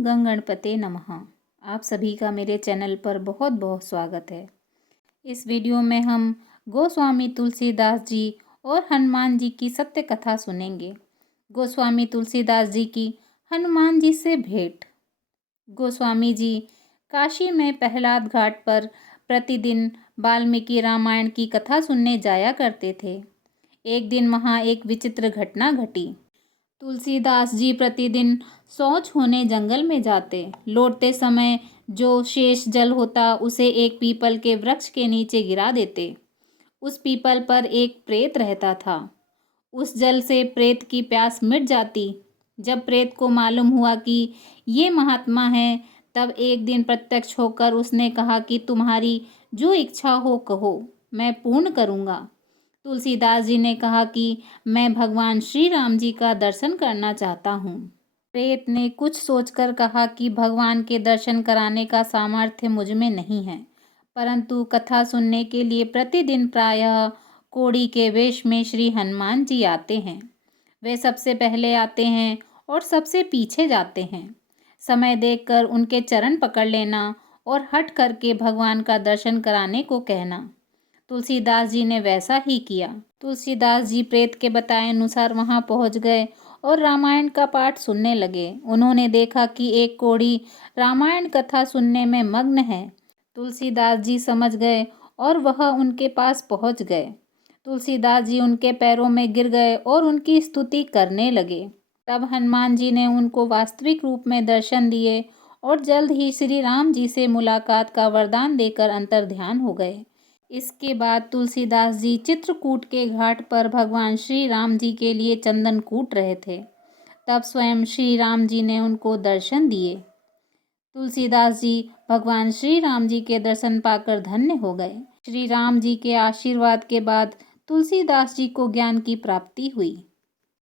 गंग गणपते नमः। आप सभी का मेरे चैनल पर बहुत बहुत स्वागत है। इस वीडियो में हम गोस्वामी तुलसीदास जी और हनुमान जी की सत्य कथा सुनेंगे। गोस्वामी तुलसीदास जी की हनुमान जी से भेंट। गोस्वामी जी काशी में प्रहलाद घाट पर प्रतिदिन वाल्मीकि रामायण की कथा सुनने जाया करते थे। एक दिन वहाँ एक विचित्र घटना घटी। तुलसीदास जी प्रतिदिन शौच होने जंगल में जाते। लौटते समय जो शेष जल होता उसे एक पीपल के वृक्ष के नीचे गिरा देते। उस पीपल पर एक प्रेत रहता था। उस जल से प्रेत की प्यास मिट जाती। जब प्रेत को मालूम हुआ कि ये महात्मा है, तब एक दिन प्रत्यक्ष होकर उसने कहा कि तुम्हारी जो इच्छा हो कहो, मैं पूर्ण करूँगा। तुलसीदास जी ने कहा कि मैं भगवान श्री राम जी का दर्शन करना चाहता हूँ। प्रेत ने कुछ सोचकर कहा कि भगवान के दर्शन कराने का सामर्थ्य मुझ में नहीं है, परंतु कथा सुनने के लिए प्रतिदिन प्रायः कोड़ी के वेश में श्री हनुमान जी आते हैं। वे सबसे पहले आते हैं और सबसे पीछे जाते हैं। समय देखकर उनके चरण पकड़ लेना और हट करके भगवान का दर्शन कराने को कहना। तुलसीदास जी ने वैसा ही किया। तुलसीदास जी प्रेत के बताए अनुसार वहां पहुंच गए और रामायण का पाठ सुनने लगे। उन्होंने देखा कि एक कोढ़ी रामायण कथा सुनने में मग्न है। तुलसीदास जी समझ गए और वह उनके पास पहुंच गए। तुलसीदास जी उनके पैरों में गिर गए और उनकी स्तुति करने लगे। तब हनुमान जी ने उनको वास्तविक रूप में दर्शन दिए और जल्द ही श्री राम जी से मुलाकात का वरदान देकर अंतर्ध्यान हो गए। इसके बाद तुलसीदास जी चित्रकूट के घाट पर भगवान श्री राम जी के लिए चंदन कूट रहे थे। तब स्वयं श्री राम जी ने उनको दर्शन दिए। तुलसीदास जी भगवान श्री राम जी के दर्शन पाकर धन्य हो गए। श्री राम जी के आशीर्वाद के बाद तुलसीदास जी को ज्ञान की प्राप्ति हुई।